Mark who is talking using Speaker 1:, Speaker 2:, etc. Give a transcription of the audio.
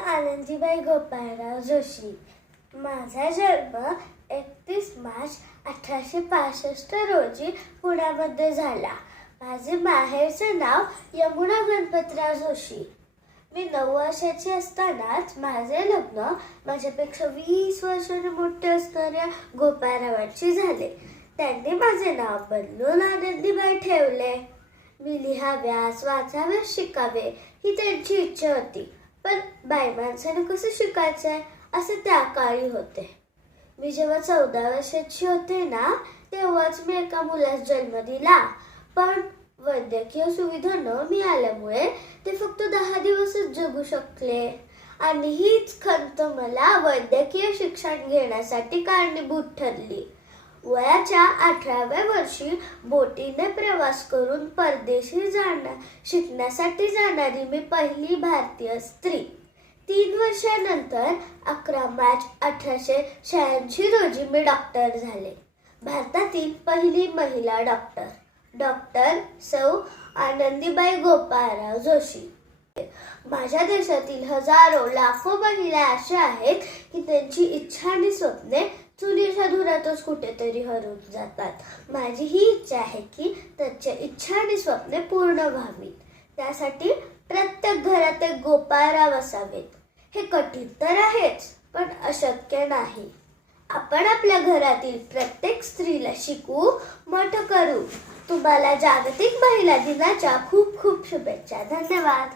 Speaker 1: आनंदीबाई गोपाळराव जोशी. माझा जन्म एकतीस मार्च अठराशे पासष्ट रोजी पुण्यामध्ये झाला. माझे माहेरचे नाव यमुना गणपतराव जोशी. मी नऊ वर्षाची असतानाच माझे लग्न माझ्यापेक्षा वीस वर्षांनी मोठे असणाऱ्या गोपाळरावांशी झाले. त्यांनी माझे नाव बदलून आनंदीबाई ठेवले. मी लिहाव्यास वाचाव्यास शिकावे ही त्यांची इच्छा होती. पण बाई माणसाने कसं शिकायचं आहे असं त्या काळी होते. मी जेव्हा चौदा वर्षाची होते ना तेव्हाच मी एका मुलास जन्म दिला. पण वैद्यकीय सुविधा न मिळाल्यामुळे ते फक्त दहा दिवसच जगू शकले. आणि हीच खंत मला वैद्यकीय शिक्षण घेण्यासाठी कारणीभूत ठरली. वयाच्या अठराव्या वर्षी बोटीने प्रवास करून परदेशी जाणार शिकण्यासाठी जाणारी मी पहिली भारतीय स्त्री. वर्षानंतर अकरा मार्च अठराशे शहाऐंशी रोजी मी डॉक्टर झाले. भारतातील पहिली महिला डॉक्टर डॉक्टर सौ आनंदीबाई गोपाळराव जोशी. माझ्या देशातील हजारो लाखो महिला अशा आहेत की त्यांची इच्छा आणि स्वप्ने चुलीच्या धुरातच कुठेतरी हरून जातात. माझी ही इच्छा आहे की त्यांच्या इच्छा आणि स्वप्ने पूर्ण व्हावीत. त्यासाठी प्रत्येक घरात एक गोपाळराव असावेत. हे कठीण तर आहेच पण अशक्य नाही. आपण आपल्या घरातील प्रत्येक स्त्रीला शिकू मोठं करू. तुम्हाला जागतिक महिला दिनाच्या खूप खूप शुभेच्छा. धन्यवाद.